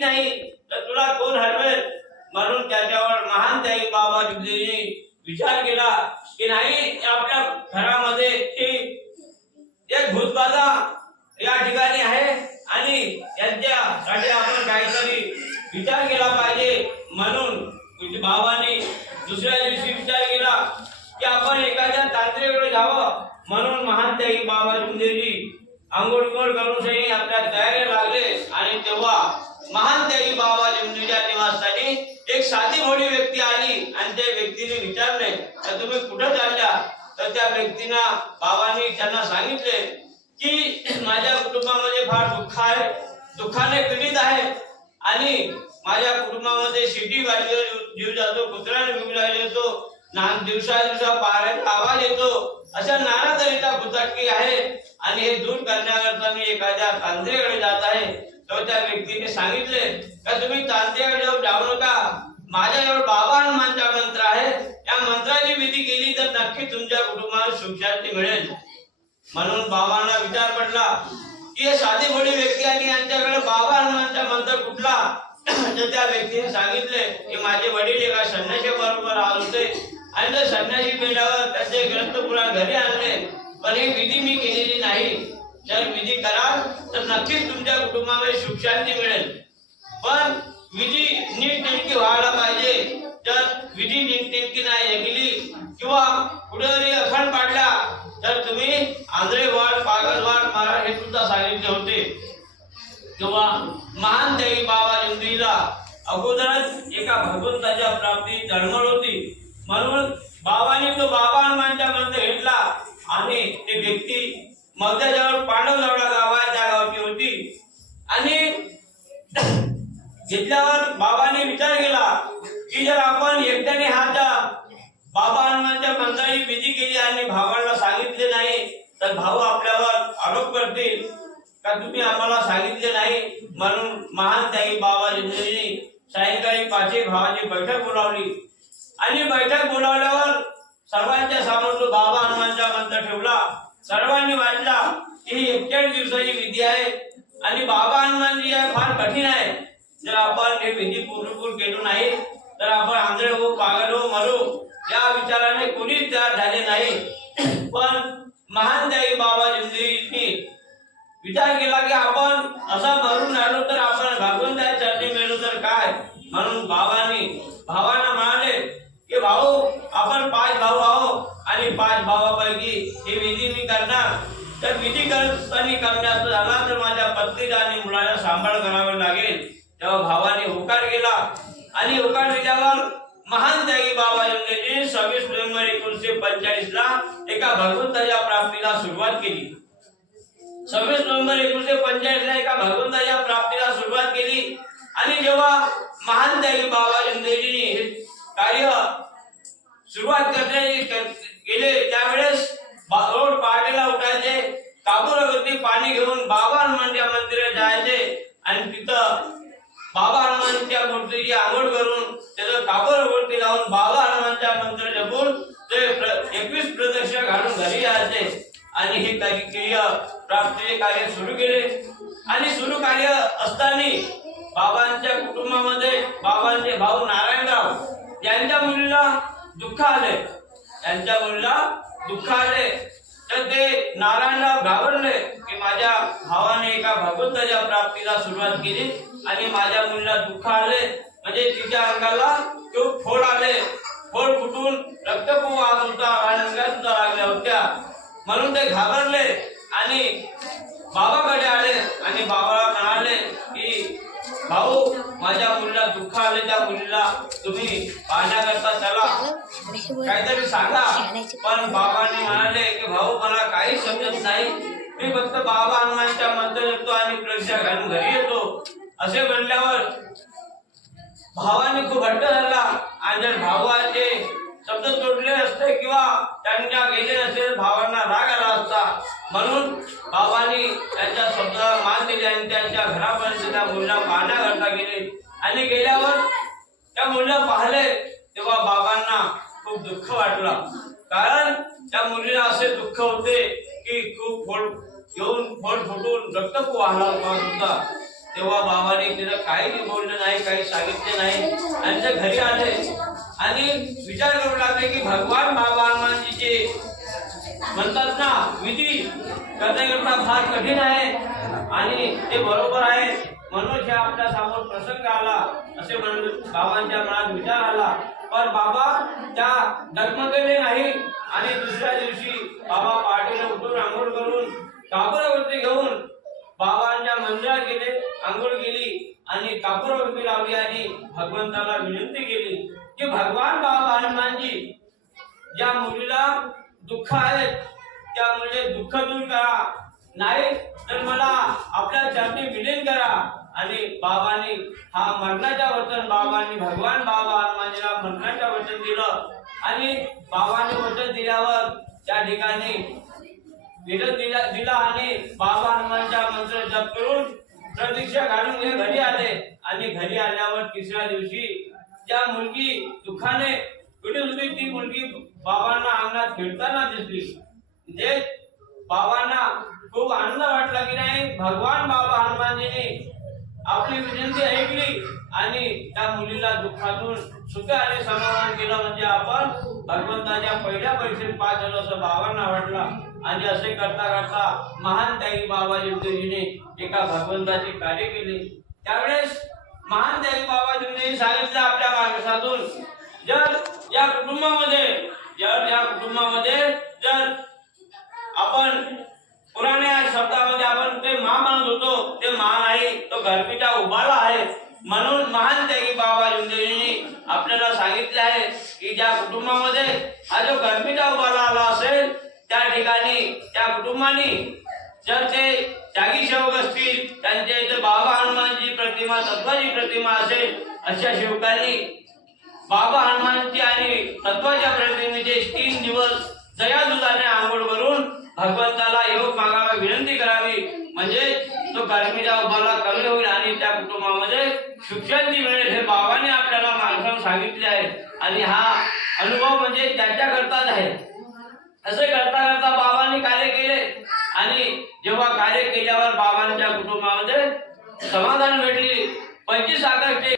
नाही तर तुला कोण हरवेल. म्हणून त्याच्यावर महान त्यागी बाबा जुगदेवजींनी विचार केला की नाही, आपल्या घरामध्ये एक भूतबाधा या ठिकाणी आहे आणि यांच्यासाठी आपण काहीतरी विचार केला पाहिजे. म्हणून बाबांनी दुसऱ्या दिवशी विचार केला की आपण एखाद्या तांत्रिकाकडे जावं. म्हणून महान त्यागी बाबा जुगदेवजी आंघोळ करून सही आपल्या तयारीला लागले. आणि तेव्हा महान त्यागी बाबा जुगदेवजींच्या निवासस्थानी एक साधी भोळी व्यक्ती आली आणि त्या व्यक्तीने विचारले तर तुम्ही कुठे चालल्या. तर त्या व्यक्तीनं बाबांनी त्यांना सांगितले की माझ्या कुटुंबामध्ये फार दुःख आहे, दुःखाने पीडित आहे आणि माझ्या कुटुंबामध्ये शिटी गाडीवर जीव जातो, कुत्र्याने बिबला येतो, दिवसा पाऱ्याचा आवाज येतो, अशा नाना तऱ्हेच्या भूताटकी आहे आणि हे दूर करण्याकरता मी एखाद्या तांत्रिकाकडे जात आहे. तर त्या व्यक्तीने सांगितले का तुम्ही तांत्रिकाकडे जाऊ नका, माझ्याजवळ बाबा हनुमानचा मंत्र आहे, या मंत्राची विधी केली तर नक्की तुमच्या कुटुंबाला सुख शांती मिळेल. म्हणून बाबांना विचार पडला की हे साधी भोळी व्यक्ती आणि यांच्याकडे बाबा हनुमानचा मंत्र कुठला. तर त्या व्यक्तीने सांगितले की माझे वडील एका संन्याशी बरोबर आले होते आणि ते संन्याशी मेल्यावर त्याचे ग्रंथ पुराण घरी आणले, पण ही विधी मी केलेली नाही. जर विधी कराल तर नक्कीच तुमच्या कुटुंबामध्ये सुख शांती मिळेल, पण विधी नीटनेटकी व्हायला पाहिजे. जर विधी नीटनेटकी नाही केली किंवा कुठेतरी अखंड पाडला तर तुम्ही आंधळे व्हाल, पागल व्हाल, मला हे सुद्धा सांगितले होते. तेव्हा महान त्यागी बाबा जुगदेवजीला अगोदरच एका भगवंताच्या प्राप्ती तळमळ होती. म्हणून बाबांनी तो बाबा हनुमानचा मंत्र घेतला आणि ते व्यक्ती मगजाजवळ पांडवजवळ गाव आहे, त्या गावची होती. आणि घेतल्यावर बाबांनी विचार केला की जर आपण एकट्याने बाबा हनुमानच्या मंत्राची विधी केली आणि भावाला सांगितले नाही तर भाऊ आपल्यावर आरोप करतील का तुम्ही आम्हाला सांगितले नाही. म्हणून महान त्यागी बाबा जुगदेवजींनी सायंकाळी 5 भावाची बैठक बोलावली आणि बैठक बोलावल्यावर सर्वांच्या समोर तो बाबा हनुमानचा मंत्र ठेवला. सर्वांनी वाचला की ही 41 दिवसाची विधी आहे आणि बाबा हनुमान जी आहे फार कठीण आहे. जर आपण हे विधी पूर्ण केलो नाही तर आपण आंधळे हो, पागल हो, मरू या विचाराने कोणीच तयार झाले नाही. पण महान त्यागी बाबा जुगदेवजींनी विचार केला की आपण असा मरून आलो तर आपण भगवंताच्या चरणी मिळलो तर काय. म्हणून भावांना म्हणाले की भाऊ आपण 5 भाऊ आहोत आणि 5 भावापैकी ही विधी मी करणार. तर विधी करण्याचं झाला तर माझ्या पत्नीला आणि मुलाला सांभाळ करावे लागेल. तेव्हा भावाने होकार केला आणि होकार दिल्यावर महान त्यागी बाबा जुगदेवजींनी 26 नोव्हेंबर 1945 ला एका भगवंताच्या प्राप्तीला सुरुवात केली. 26 नोव्हेंबर 1945 ला एका भगवंताच्या प्राप्तीला सुरुवात केली. आणि जेव्हा महान त्यागी बाबा जुगदेवजींनी कार्य सुरुवात केले त्यावेळेस रोज पहाटेला उठायचे, काबूरावरती पाणी घेऊन बाबा हनुमानच्या मंदिरात जायचे आणि तिथं बाबा हनुमानच्या मूर्तीची आंघोळ करून त्याचं काबूरावरती लावून बाबा हनुमानच्या मंत्र जपून ते 21 प्रदक्षिणा घालून घरी यायचे आणि हे कार्य प्राप्तीचे कार्य सुरू केले. आणि सुरू कार्य असताना बाबांच्या कुटुंबामध्ये बाबांचे भाऊ नारायणराव यांच्या मुलीला दुःख आले. तर ते नारायणराव घाबरले की माझ्या भावाने एका भगवंताच्या प्राप्तीला सुरुवात केली आणि माझ्या मुलीला दुःख आले, म्हणजे तिच्या अंगाला खूप फोड आले, फोड फुटून रक्तपू वाहत होता आणि अंगात सुद्धा लागल्या होत्या. म्हणून ते घाबरले आणि बाबाकडे आले आणि बाबाला म्हणाले की भाऊ माझ्या मुलीला दुःख आले, त्या मुलीला तुम्ही पाहण्याकरता चला, काहीतरी सांगा. पण बाबांनी म्हणाले की भाऊ मला काही समजत नाही, मी फक्त बाबा हनुमानच्या मंत्र जपतो आणि प्रदक्षिणा घालून घरी येतो. असे म्हणल्यावर भावाने खूप हट्ट धरला आणि जर भावाचे शब्द तोडले असते किंवा त्यांच्या गेले असते तर भावांना राग आला असता. म्हणून बाबांनी त्यांच्या शब्दाला मान दिले आणि त्यांच्या घरापर्यंत त्या मुलीला पाहण्याकरता गेले. आणि गेल्यावर त्या मुलीला पाहिले तेव्हा बाबांना खूप दुःख वाटलं, कारण त्या मुलीला असे दुःख होते की खूप फोड फुटून रक्त वाहला होता. तेव्हा बाबांनी तिला काही बोललं नाही, काही सांगितले नाही. आणि ते घरी आले आणि विचार करू लागले की भगवान बाबा हनुमानजीचे म्हणतात ना विधी करता फार कठीण आहे आणि ते बरोबर आहे. म्हणून हे आपल्या समोर प्रसंग आला असे म्हणून बाबांच्या मनात विचार आला. पण बाबा त्या डगमगले नाही आणि दुसऱ्या दिवशी बाबा पहाटेला उठून आंघोळ करून कापरावरती घेऊन बाबांच्या मंदिरात गेले, आंघोळ केली आणि कापरावरती लावली आणि भगवंताला विनंती केली की भगवान बाबा हनुमानजी, ज्या मुलीला दुःख आहे त्या मुलीचे दुःख दूर करा, नाही तर मला आपल्या चरणी विलीन करा. आणि बाबांनी हा मरणाच्या वचन बाबांनी भगवान बाबा हनुमानजीला मरणाचं वचन दिलं. आणि बाबांनी वचन दिल्यावर त्या ठिकाणी दिला आणि बाबा हनुमानचा मंत्र जप करून प्रतीक्षा घालून हे घरी आले. आणि घरी आल्यावर तिसऱ्या दिवशी त्या मुलगी दुःखाने कुठे होती ती मुलगी बाबांना अंगणात खेळताना दिसली. म्हणजे बाबांना खूप आनंद वाटला की नाही भगवान बाबा हनुमानजीने आपली विनंती ऐकली आणि त्या मुलीला दुःखातून सुखाने समाधान केलं. म्हणजे आपण भगवंताच्या पहिल्या परीक्षेत पास झालो असं बाबांना वाटलं. आणि असे करता करता महान त्यागी बाबा जिंदगीने एका भगवंताचे कार्य केले. त्यावेळेस महान त्यागी बाबा जिंदगी सांगितलं आपल्या मार्गदर्शनातून, जर या कुटुंबामध्ये जर आपण पुराण्या शब्दामध्ये आपण ते मा म्हणत होतो, ते मा नाही, तो गर्मीचा उभाला आहे. म्हणून महान त्यागी बाबा जिंदगीने आपल्याला सांगितले आहे की ज्या कुटुंबामध्ये हा जो गर्मीचा उभाला आला असेल त्या ठिकाणी त्या कुटुंबाने जर ते त्यागी सेवक असतील, त्यांच्या इथे बाबा हनुमानजी प्रतिमा, तत्वाची प्रतिमा असेल, अशा सेवकांनी बाबा हनुमानजी आणि तत्वाच्या प्रतिमेचे 3 दिवस दया दुधाने आंघोळ करून भगवंताला योग मागावा, विनंती करावी. म्हणजे तो गर्मीचा उभाला कमी होईल आणि त्या कुटुंबामध्ये सुख शांती मिळेल. हे बाबांनी आपल्याला मार्गदर्शन सांगितले आहे. आणि हा अनुभव म्हणजे त्याच्याकरताच आहे. असे करता करता बाबांनी कार्य केले आणि जेव्हा कार्य केल्यावर बाबांच्या कुटुंबामध्ये समाधान भेटली. 25 ऑगस्ट